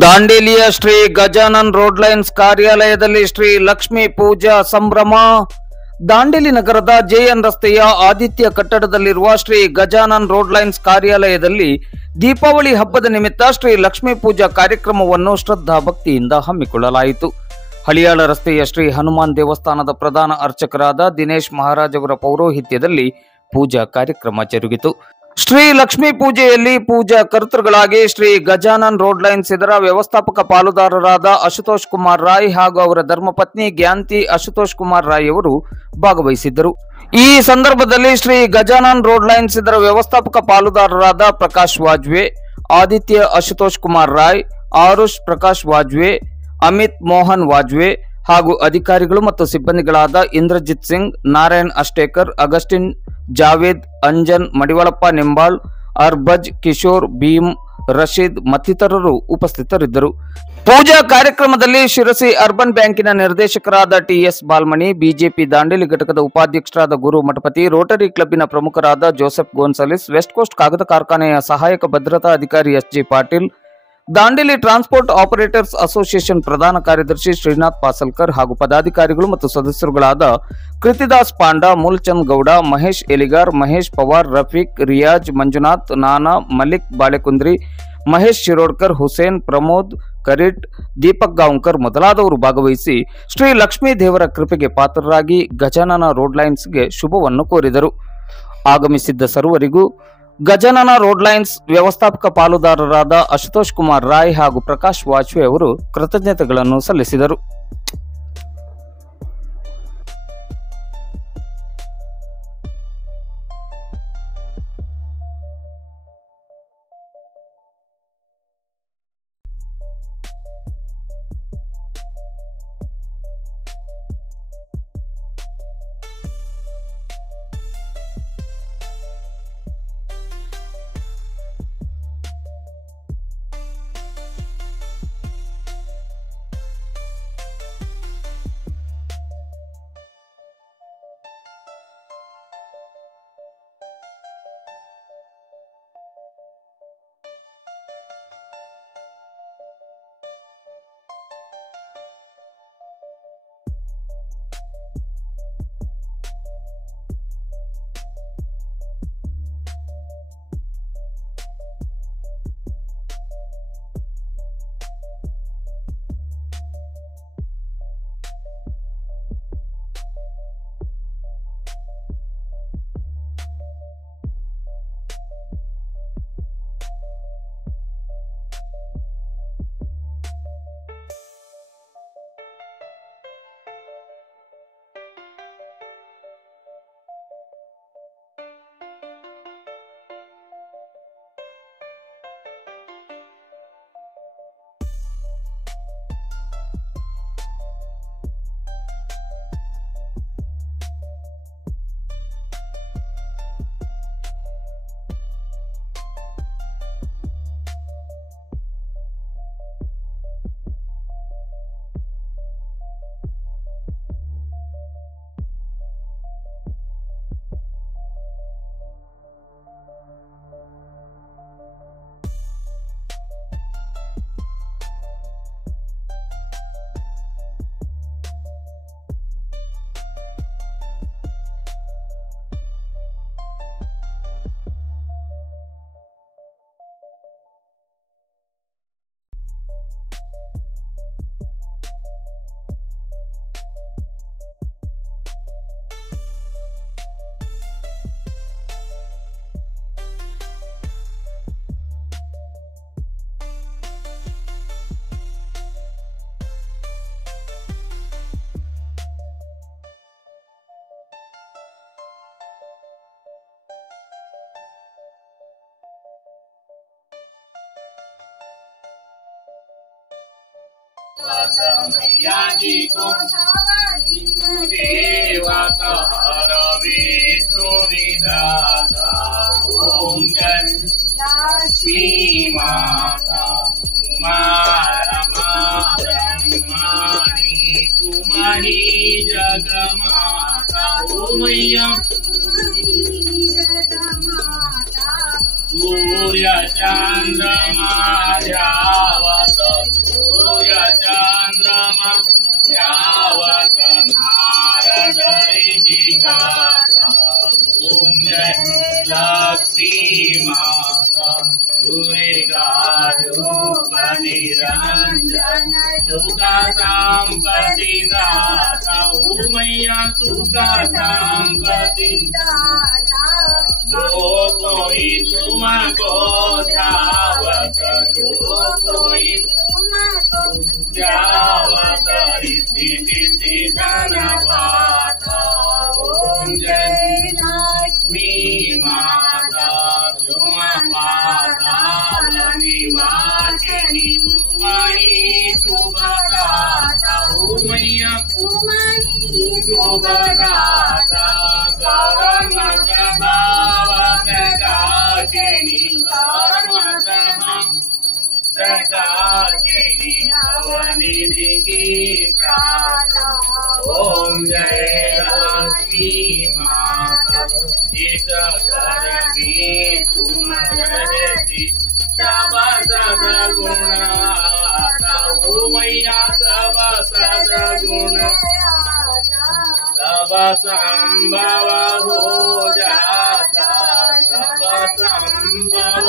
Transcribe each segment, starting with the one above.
ದಾಂಡೇಲಿಯ ಶ್ರೀ Gajanan road lines ಕಾರ್ಯಾಲಯದಲ್ಲಿ ಶ್ರೀ ಲಕ್ಷ್ಮೀ ಪೂಜಾ ಸಂಭ್ರಮ. ದಾಂಡೇಲಿ ನಗರದ ಜೆಎನ್ ರಸ್ತೆಯ ಆದಿತ್ಯ ಕಟ್ಟಡದಲ್ಲಿರುವ ಶ್ರೀ ಗಜಾನನ್ ರೋಡ್ ಲೈನ್ಸ್ ಕಾರ್ಯಾಲಯದಲ್ಲಿ ದೀಪಾವಳಿ ಹಬ್ಬದ ನಿಮಿತ್ತ ಶ್ರೀ ಲಕ್ಷ್ಮೀ ಪೂಜಾ ಕಾರ್ಯಕ್ರಮವನ್ನು ಶ್ರದ್ಧಾ ಭಕ್ತಿಯಿಂದ ಹಮ್ಮಿಕೊಳ್ಳಲಾಯಿತು. ಹಳಿಯಾಳ ರಸ್ತೆಯ ಶ್ರೀ ಹನುಮಾನ್ ದೇವಸ್ಥಾನದ ಪ್ರಧಾನ ಅರ್ಚಕರಾದ ದಿನೇಶ್ ಮಹಾರಾಜ್ ಅವರ ಪೌರೋಹಿತ್ಯದಲ್ಲಿ ಪೂಜಾ ಕಾರ್ಯಕ್ರಮ ಜರುಗಿತು. ಶ್ರೀ ಲಕ್ಷ್ಮೀ ಪೂಜೆಯಲ್ಲಿ ಪೂಜಾ ಕರ್ತೃಗಳಾಗಿ ಶ್ರೀ ಗಜಾನನ್ ರೋಡ್ ಲೈನ್ಸ್ ಇದರ ವ್ಯವಸ್ಥಾಪಕ ಪಾಲುದಾರರಾದ ಅಶುತೋಷ್ ಕುಮಾರ್ ರಾಯ್ ಹಾಗೂ ಅವರ ಧರ್ಮಪತ್ನಿ ಗ್ಯಾಂತಿ ಅಶುತೋಷ್ ಕುಮಾರ್ ರಾಯ್ ಅವರು ಭಾಗವಹಿಸಿದ್ದರು. ಈ ಸಂದರ್ಭದಲ್ಲಿ ಶ್ರೀ ಗಜಾನನ್ ರೋಡ್ ಲೈನ್ಸ್ ಇದರ ವ್ಯವಸ್ಥಾಪಕ ಪಾಲುದಾರರಾದ ಪ್ರಕಾಶ್ ವಾಜ್ವೆ, ಆದಿತ್ಯ ಅಶುತೋಷ್ ಕುಮಾರ್ ರಾಯ್, ಆರುಷ್ ಪ್ರಕಾಶ್ ವಾಜ್ವೆ, ಅಮಿತ್ ಮೋಹನ್ ವಾಜ್ವೆ ಹಾಗೂ ಅಧಿಕಾರಿಗಳು ಮತ್ತು ಸಿಬ್ಬಂದಿಗಳಾದ ಇಂದ್ರಜಿತ್ ಸಿಂಗ್, ನಾರಾಯಣ್ ಅಷ್ಟೇಕರ್, ಅಗಸ್ಟಿನ್, ಜಾವೇದ್, ಅಂಜನ್, ಮಡಿವಾಳಪ್ಪ ನಿಂಬಾಳ್, ಅರ್ಬಜ್, ಕಿಶೋರ್, ಭೀಮ್, ರಶೀದ್ ಮತ್ತಿತರರು ಉಪಸ್ಥಿತರಿದ್ದರು. ಪೂಜಾ ಕಾರ್ಯಕ್ರಮದಲ್ಲಿ ಶಿರಸಿ ಅರ್ಬನ್ ಬ್ಯಾಂಕಿನ ನಿರ್ದೇಶಕರಾದ ಟಿಎಸ್ ಬಾಲ್ಮಣಿ, ಬಿಜೆಪಿ ದಾಂಡೇಲಿ ಘಟಕದ ಉಪಾಧ್ಯಕ್ಷರಾದ ಗುರು ಮಠಪತಿ, ರೋಟರಿ ಕ್ಲಬ್ಬಿನ ಪ್ರಮುಖರಾದ ಜೋಸೆಫ್ ಗೋನ್ಸಲಿಸ್, ವೆಸ್ಟ್ ಕೋಸ್ಟ್ ಕಾಗದ ಕಾರ್ಖಾನೆಯ ಸಹಾಯಕ ಭದ್ರತಾ ಅಧಿಕಾರಿ SG Patil, Dandeli transport operators association ಪ್ರಧಾನ ಕಾರ್ಯದರ್ಶಿ ಶ್ರೀನಾಥ್ ಪಾಸಲ್ಕರ್ ಹಾಗೂ ಪದಾಧಿಕಾರಿಗಳು ಮತ್ತು ಸದಸ್ಯರುಗಳಾದ ಕೃತಿದಾಸ್ ಪಾಂಡ, ಮೂಲ್ಚಂದ್ ಗೌಡ, ಮಹೇಶ್ ಎಲಿಗಾರ್, ಮಹೇಶ್ ಪವಾರ್, ರಫೀಕ್, ರಿಯಾಜ್, ಮಂಜುನಾಥ್, ನಾನಾ, ಮಲಿಕ್ ಬಾಳೆಕುಂದ್ರಿ, ಮಹೇಶ್ ಶಿರೋಡ್ಕರ್, ಹುಸೇನ್, ಪ್ರಮೋದ್ ಕರಿಟ್, ದೀಪಕ್ ಗಾಂವ್ಕರ್ ಮೊದಲಾದವರು ಭಾಗವಹಿಸಿ ಶ್ರೀ ಲಕ್ಷ್ಮೀ ದೇವರ ಕೃಪೆಗೆ ಪಾತ್ರರಾಗಿ ಗಜಾನನ ರೋಡ್ ಲೈನ್ಸ್ಗೆ ಶುಭವನ್ನು ಕೋರಿದರು. ಆಗಮಿಸಿದ್ದ ಸರ್ವರಿಗೂ ಗಜಾನನ ರೋಡ್ ಲೈನ್ಸ್ ವ್ಯವಸ್ಥಾಪಕ ಪಾಲುದಾರರಾದ ಅಶುತೋಷ್ ಕುಮಾರ್ ರಾಯ್ ಹಾಗೂ ಪ್ರಕಾಶ್ ವಾಜ್ವೆ ಅವರು ಕೃತಜ್ಞತೆಗಳನ್ನು ಸಲ್ಲಿಸಿದರು. मैया जी को देवा हरवे विदाता ओम जन लक्ष्मी माता उमा रमा ब्रह्माणी तुम्हारी जगमाता ओ मैया सूर्य चंद्रमा ध्यावत धरी जिगाता ओम जय लक्ष्मी माता दुर्गा रूप निरंजन सुख संपत्ति दाता ओम मैया सुख संपत्ति जो कोई तुमको ध्यावत जो कोई तुमको ध्यावत रिद्धि सिद्धि धन पाता ओम जय लक्ष्मी माता तुम माता निवासिनी तुम्हारी शुभदाता ओम मैया तुम्हारी शुभदाता कर्म प्रकाशिनी कर्म प्रकाशिनी नवनिधि की प्राता ओम जय लक्ष्मी माता इस घर में तुम रहती सब सदगुण आता ओ मैया सब सदगुण सब संभव हो जाता सब संभव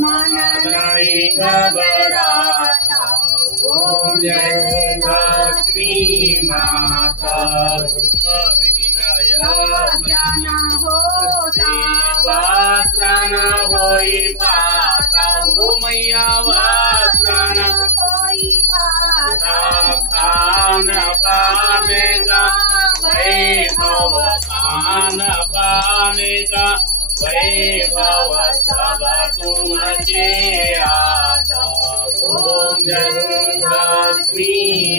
मन नहीं घबराता ओम जय लक्ष्मी माता तुम विनय जन होता वासन होई पाता ओ मैया वासन होई पाता खान पाने का वैभव खान पाने का वैभव सब तुमसे आता ओम जय लक्ष्मी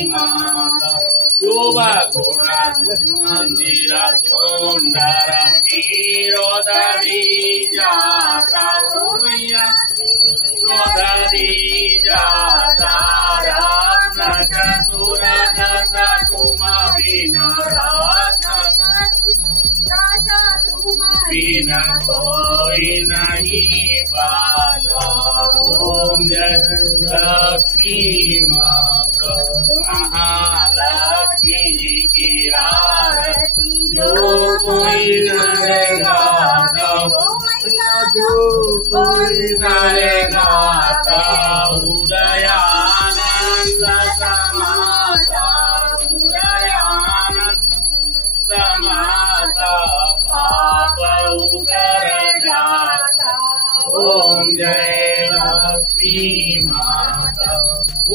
माता शुभ गुण मंदिर सुंदर क्षीरोदरी जाता मैया क्षीरोदरी जाता रत्न चतुर दश तुम बिना बिना कोई नहीं पाता ओम जय लक्ष्मी माता महालक्ष्मी जी की आरती जो कोई करे गाता जो कोई करे गाता उदयानंद समाता उदयानंद समाता पाप उतर जाता ओम जय लक्ष्मी माता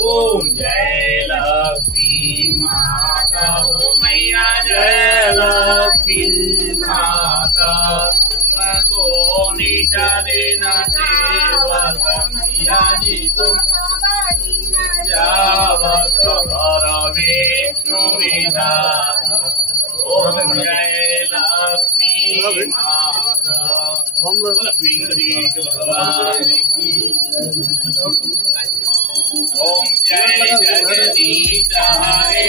ओम जय लक्ष्मी माता ओम मैया जय लक्ष्मी माता तुमको निशा देना सेवक मैया जी तुम जावत हर विष्णु विधाता ओम जय लक्ष्मी माता भगवान की ओम जय जगदीश हरे।